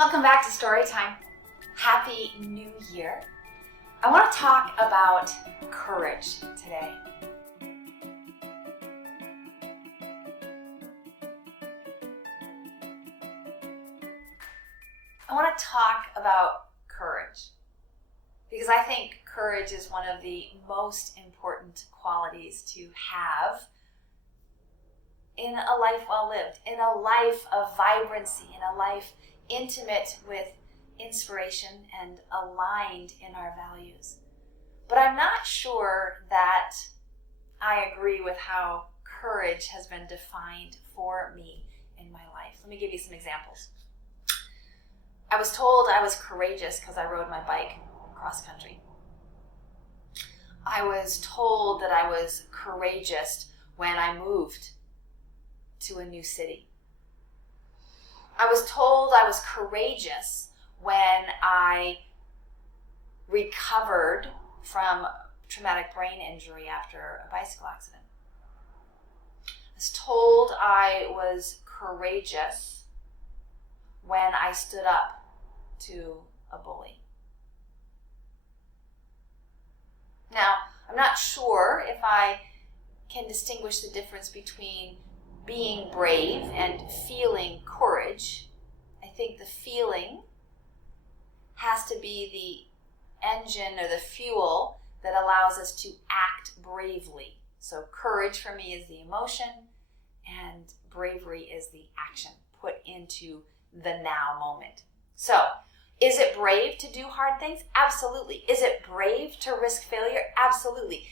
Welcome back to Storytime. Happy New Year. I want to talk about courage today. I want to talk about courage because I think courage is one of the most important qualities to have in a life well lived, in a life of vibrancy, in a life intimate with inspiration and aligned in our values. But I'm not sure that I agree with how courage has been defined for me in my life. Let me give you some examples. I was told I was courageous because I rode my bike cross country. I was told that I was courageous when I moved to a new city. I was told I was courageous when I recovered from traumatic brain injury after a bicycle accident. I was told I was courageous when I stood up to a bully. Now, I'm not sure if I can distinguish the difference between being brave and feeling courage. I think the feeling has to be the engine or the fuel that allows us to act bravely. So courage for me is the emotion and bravery is the action put into the now moment. So, is it brave to do hard things? Absolutely. Is it brave to risk failure? Absolutely.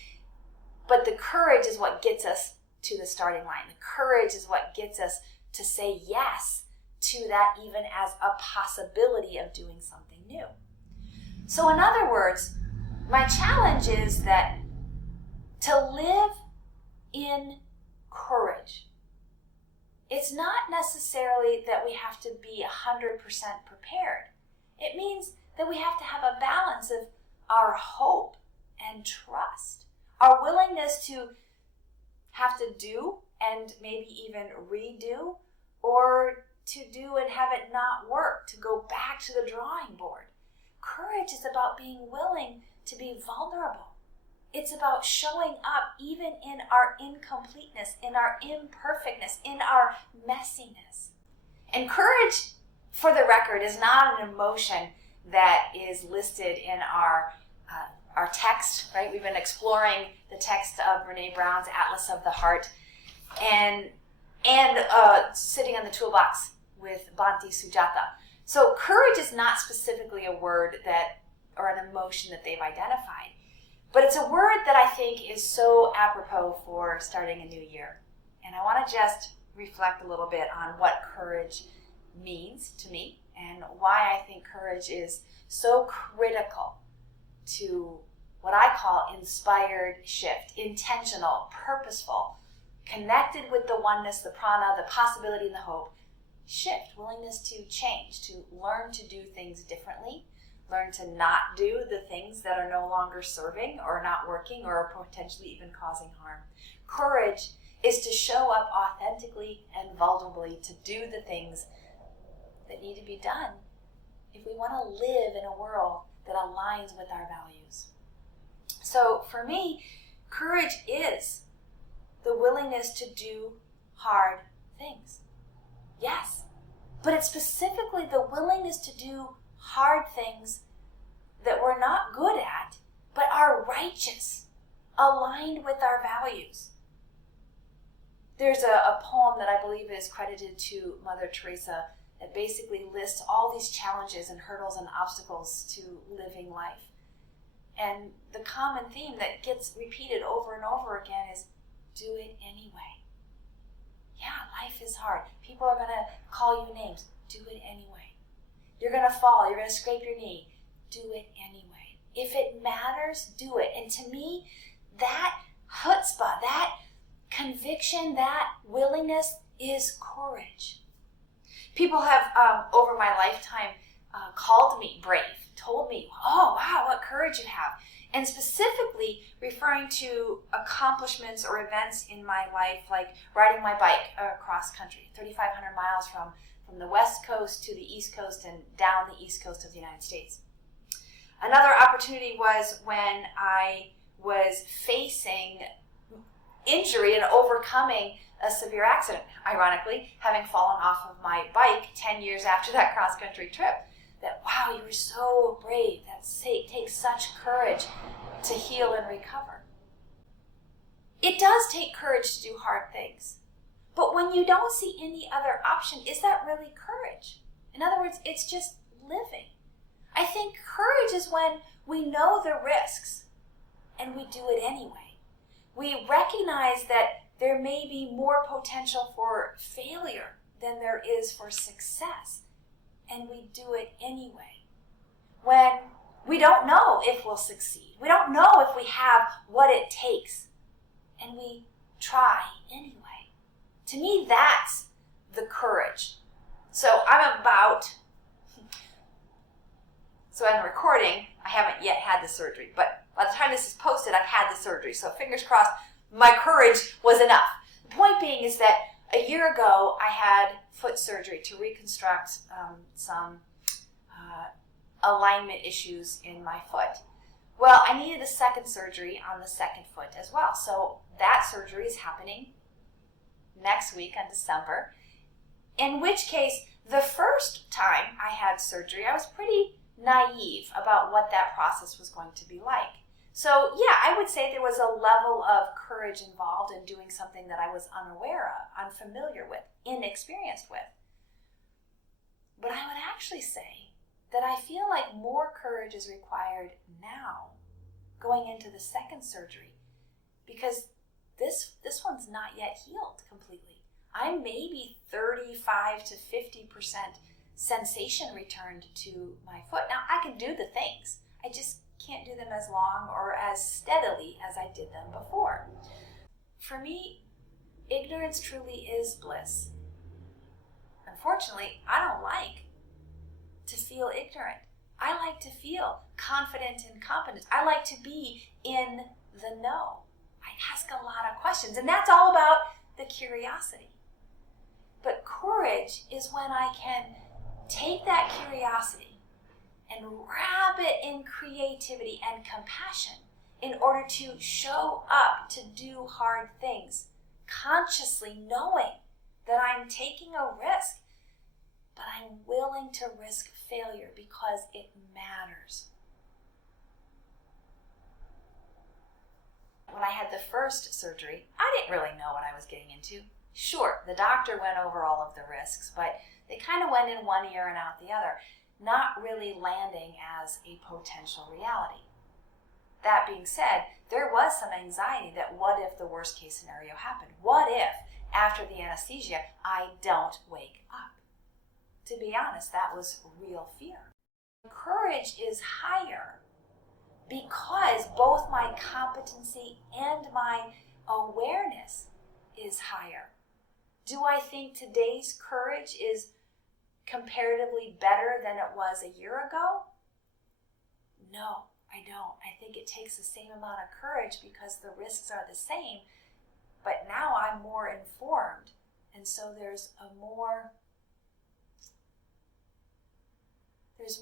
But the courage is what gets us to the starting line. The courage is what gets us to say yes to that, even as a possibility of doing something new. So in other words, my challenge is that to live in courage, it's not necessarily that we have to be 100% prepared. It means that we have to have a balance of our hope and trust, our willingness to have to do and maybe even redo, or to do and have it not work, to go back to the drawing board. Courage is about being willing to be vulnerable. It's about showing up even in our incompleteness, in our imperfectness, in our messiness. And courage, for the record, is not an emotion that is listed in our text, right? We've been exploring the text of Brene Brown's Atlas of the Heart and sitting on the toolbox with Bhante Sujatha. So courage is not specifically a word that, or an emotion that they've identified, but it's a word that I think is so apropos for starting a new year. And I want to just reflect a little bit on what courage means to me and why I think courage is so critical to what I call inspired shift, intentional, purposeful, connected with the oneness, the prana, the possibility, and the hope. Shift, willingness to change, to learn to do things differently, learn to not do the things that are no longer serving or not working or potentially even causing harm. Courage is to show up authentically and vulnerably to do the things that need to be done if we want to live in a world that aligns with our values. So for me, courage is the willingness to do hard things. Yes, but it's specifically the willingness to do hard things that we're not good at, but are righteous, aligned with our values. There's a poem that I believe is credited to Mother Teresa that basically lists all these challenges and hurdles and obstacles to living life. And the common theme that gets repeated over and over again is do it anyway. Yeah, life is hard. People are going to call you names. Do it anyway. You're going to fall. You're going to scrape your knee. Do it anyway. If it matters, do it. And to me, that chutzpah, that conviction, that willingness is courage. People have, over my lifetime, called me brave, told me, oh, wow, what courage you have. And specifically referring to accomplishments or events in my life, like riding my bike across country, 3,500 miles from from the West Coast to the East Coast and down the East Coast of the United States. Another opportunity was when I was facing injury and overcoming a severe accident, ironically, having fallen off of my bike 10 years after that cross-country trip. That, wow, you were so brave. That takes such courage to heal and recover. It does take courage to do hard things. But when you don't see any other option, is that really courage? In other words, it's just living. I think courage is when we know the risks and we do it anyway. We recognize that there may be more potential for failure than there is for success, and we do it anyway. When we don't know if we'll succeed, we don't know if we have what it takes, and we try anyway. To me, that's the courage. So in the recording, I haven't yet had the surgery, but by the time this is posted, I've had the surgery. So fingers crossed, my courage was enough. The point being is that a year ago, I had foot surgery to reconstruct some alignment issues in my foot. Well, I needed a second surgery on the second foot as well. So that surgery is happening next week in December, in which case, the first time I had surgery, I was pretty naive about what that process was going to be like. So yeah, I would say there was a level of courage involved in doing something that I was unaware of, unfamiliar with, inexperienced with. But I would actually say that I feel like more courage is required now, going into the second surgery, because this one's not yet healed completely. I'm maybe 35 to 50% sensation returned to my foot. Now, I can do the things. I just can't do them as long or as steadily as I did them before. For me, ignorance truly is bliss. Unfortunately, I don't like to feel ignorant. I like to feel confident and competent. I like to be in the know. I ask a lot of questions, and that's all about the curiosity. But courage is when I can take that curiosity and wrap it in creativity and compassion in order to show up to do hard things, consciously knowing that I'm taking a risk, but I'm willing to risk failure because it matters. When I had the first surgery, I didn't really know what I was getting into. Sure, the doctor went over all of the risks, but they kind of went in one ear and out the other, not really landing as a potential reality. That being said, there was some anxiety that what if the worst case scenario happened? What if, after the anesthesia, I don't wake up? To be honest, that was real fear. Courage is higher because both my competency and my awareness is higher. Do I think today's courage is comparatively better than it was a year ago? No, I don't. I think it takes the same amount of courage because the risks are the same, but now I'm more informed, and so there's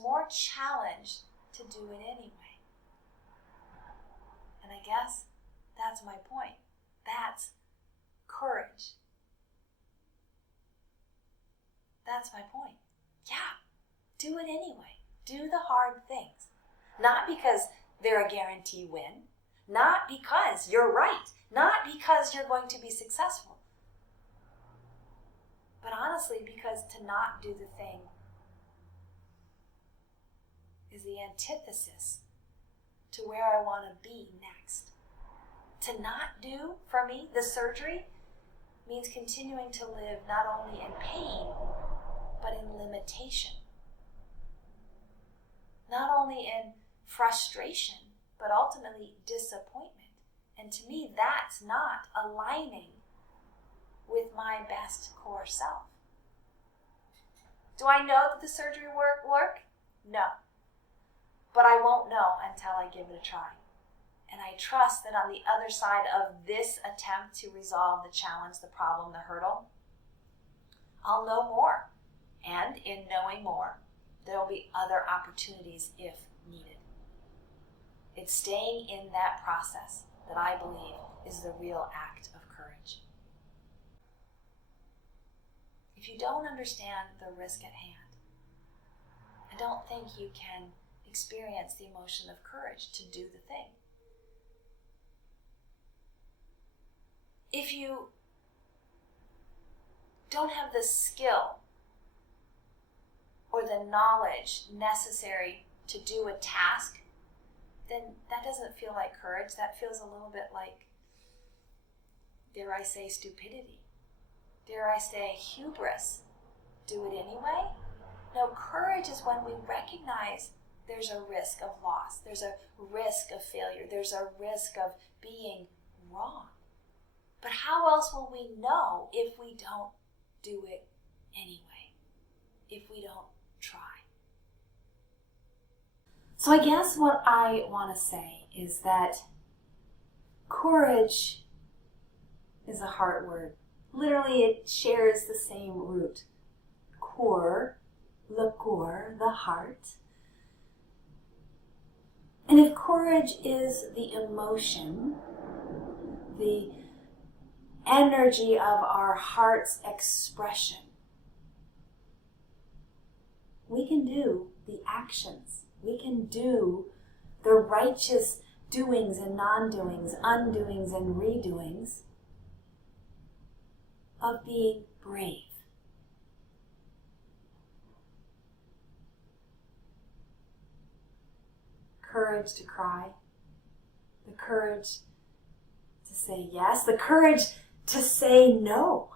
more challenge to do it anyway. And I guess that's my point. That's courage. That's my point. Yeah, do it anyway. Do the hard things. Not because they're a guarantee win. Not because you're right. Not because you're going to be successful. But honestly, because to not do the thing is the antithesis to where I want to be next. To not do, for me, the surgery means continuing to live not only in pain, but in limitation. Not only in frustration, but ultimately disappointment. And to me, that's not aligning with my best core self. Do I know that the surgery work? No. But I won't know until I give it a try. And I trust that on the other side of this attempt to resolve the challenge, the problem, the hurdle, I'll know more. in knowing more, there will be other opportunities if needed. It's staying in that process that I believe is the real act of courage. If you don't understand the risk at hand, I don't think you can experience the emotion of courage to do the thing. If you don't have the skill or the knowledge necessary to do a task, then that doesn't feel like courage. That feels a little bit like, dare I say, stupidity. Dare I say, hubris. Do it anyway? No, courage is when we recognize there's a risk of loss. There's a risk of failure. There's a risk of being wrong. But how else will we know if we don't do it anyway? If we don't try? So I guess what I want to say is that courage is a heart word. Literally, it shares the same root. Cor, le cor, the heart. And if courage is the emotion, the energy of our heart's expression, we can do the actions. We can do the righteous doings and non-doings, undoings and redoings of being brave. Courage to cry, the courage to say yes, the courage to say no,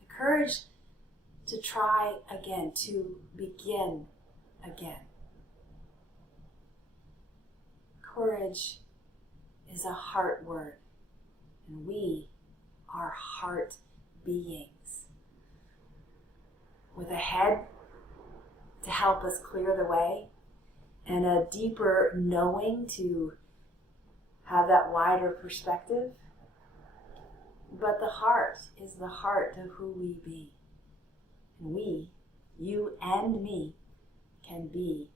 the courage to try again, to begin again. Courage is a heart word, and we are heart beings with a head to help us clear the way and a deeper knowing to have that wider perspective. But the heart is the heart of who we be. And we, you and me, can be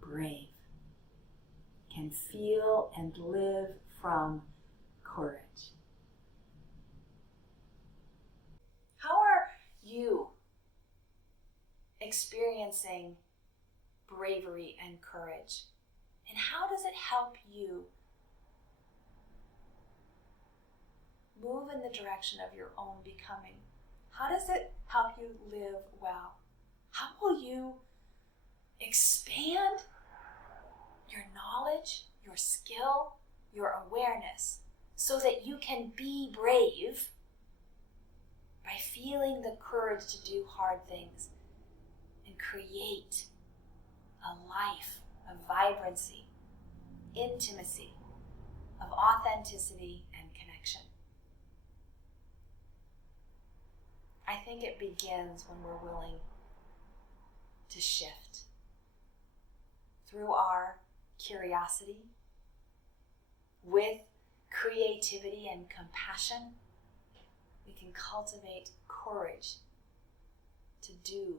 brave, can feel and live from courage. How are you experiencing bravery and courage? And how does it help you move in the direction of your own becoming? How does it help you live well? How will you expand your knowledge, your skill, your awareness, so that you can be brave by feeling the courage to do hard things and create a life of vibrancy, intimacy, of authenticity and connection? I think it begins when we're willing to shift. Through our curiosity, with creativity and compassion, we can cultivate courage to do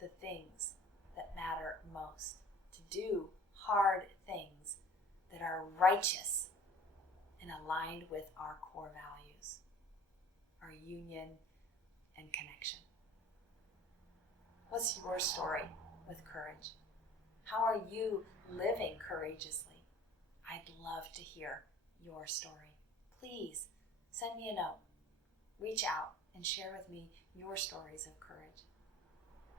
the things that matter most, to do hard things that are righteous and aligned with our core values, our union and connection. What's your story with courage? How are you living courageously? I'd love to hear your story. Please send me a note. Reach out and share with me your stories of courage.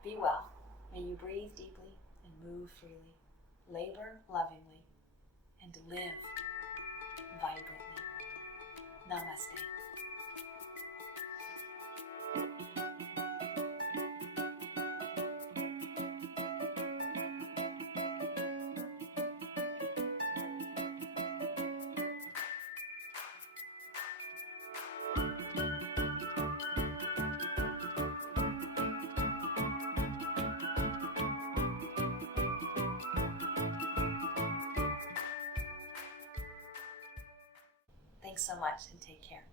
Be well. May you breathe deeply and move freely, labor lovingly, and live vibrantly. Namaste. Thanks so much and take care.